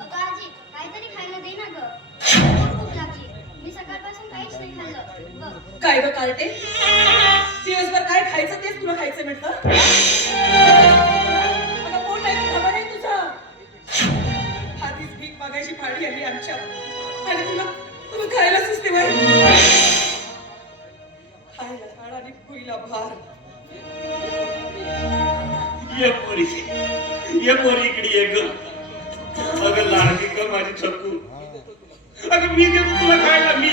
अगं आजी काहीतरी खायला दे ना ग. खूप भूक लागली मी सकाळपासून काहीच नाही खाल्लं. बघ. काय ग कार्टे? दिवसभर काय खायचं तेच तुला खायचं मिळतं अगं पोट आहे खबर आहे तुझं. आधीच भीक मागायची पाळी आली आमच्या. आणि तुला तुला खायला सुचते बाई. खायला काळ आणि खुईला भार. ये पोरी ये पोरी इकडे ये ग. अगं लाडकी कर माझी छक्कू अगं मी देतो तुला खायला मी.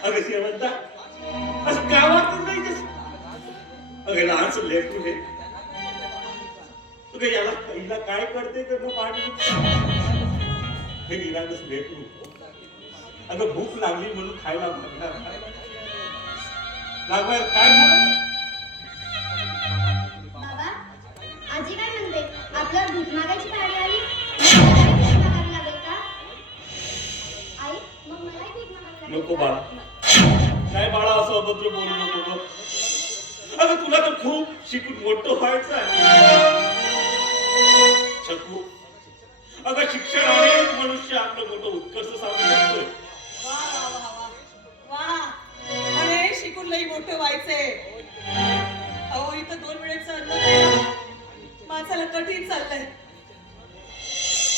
अगं शेवंता असं गावातून नाही अगं लहानच लेकरू हे अगं याला पहिला काय करते तर मग पाणी हे निरागस लेकरू अगं भूक लागली म्हणून खायला म्हणणार लागवाय काय झालं? आजी काय म्हणते? आपल्यावर भूक मागायची नको बाळा. काय बाळा असं अभद्र बोलू नको ग. अगं तुला तर खूप शिकून मोठं व्हायचं आहे. छकू. अगं शिक्षणानेच मनुष्य आपलं मोठं उत्कर्ष साधू शकतोय. वा अरे शिकून लई मोठं व्हायचंय. अहो इथं दोन वेळेचं अन्न माणसाला कठीण चाललंय.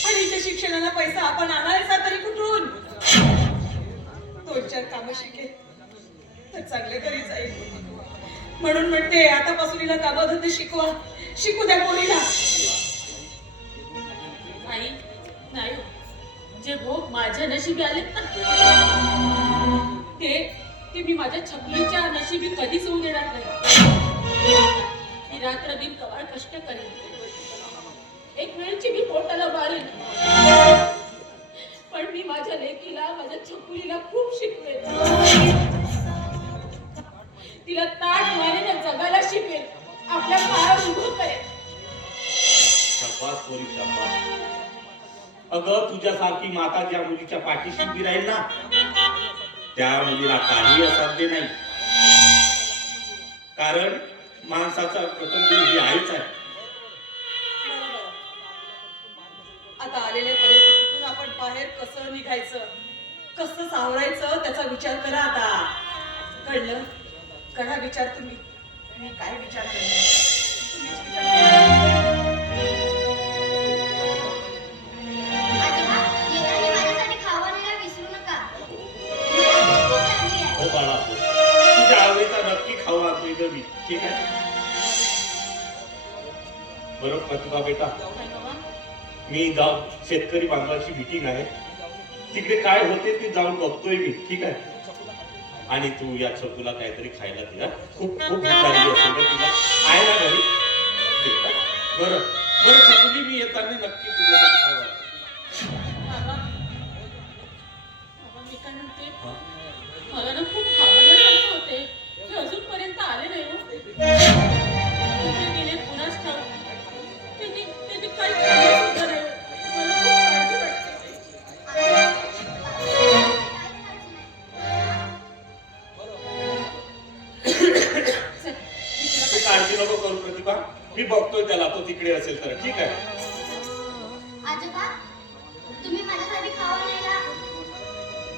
आणि इथे शिक्षणाला पैसा आपण आणायचा तरी कुठून? दोन चार कामं शिकेल तर चांगले घरी जाईल. म्हणून म्हणते आतापासून हिला कामधंदे शिकवा. शिकू द्या पोरीला. आई नाही हो. जे भोग माझ्या नशिबी आलेत ना ते ते मी माझ्या छपलीच्या नशिबी कधीच होऊ देणार नाही. मी रात्र दिन कवाळ कष्ट करेन. एक वेळची मी पोटाला मारेन. पण मी माझ्या लेकीला माझ्या छकुलीला खूप शिकवेल तिला ताट मारेन जगायला शिकवेन आपल्या पायावर उभं करेल शाबास पोरी शाबास. अगं तुझ्यासारखी माता ज्या मुलीच्या पाठीशी उभी राहील ना त्या मुलीला काही असाध्य नाही. कारण माणसाचा प्रथम कसं निघायचं? कसं सावरायचं? त्याचा विचार करा आता. कळलं? करा विचार तुम्ही. मी काय विचार करणार? हो बाळा हो. तुझ्या आवडीचा नक्की खाऊ आणतो इथं मी. ठीक आहे? बरोबर प्रतिभा बेटा मी गाव शेतकरी बांधवाची मीटिंग आहे. तिकडे काय होते ते जाऊन बघतोय मी ठीक आहे आणि तू या छकुला काहीतरी खायला दे हा. खूप खूप लागली असेल ना तुला आहे ना घरी? बरं बरं छकुली मी येताना नक्की हा? मला ना खूप मी बघतोय त्याला तो तिकडे असेल तर. ठीक आहे. आजोबा तुम्ही माझ्यासाठी खाऊ आणायला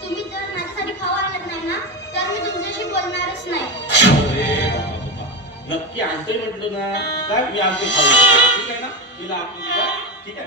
तुम्ही जर माझ्यासाठी खाऊ आणत नाही ना तर मी तुमच्याशी बोलणारच नाही. अरे बाबा बाबा नक्की आणतोय म्हटलं ना काय? मी आणतोय खाऊ. ठीक आहे ना? तिला आपण ठीक आहे?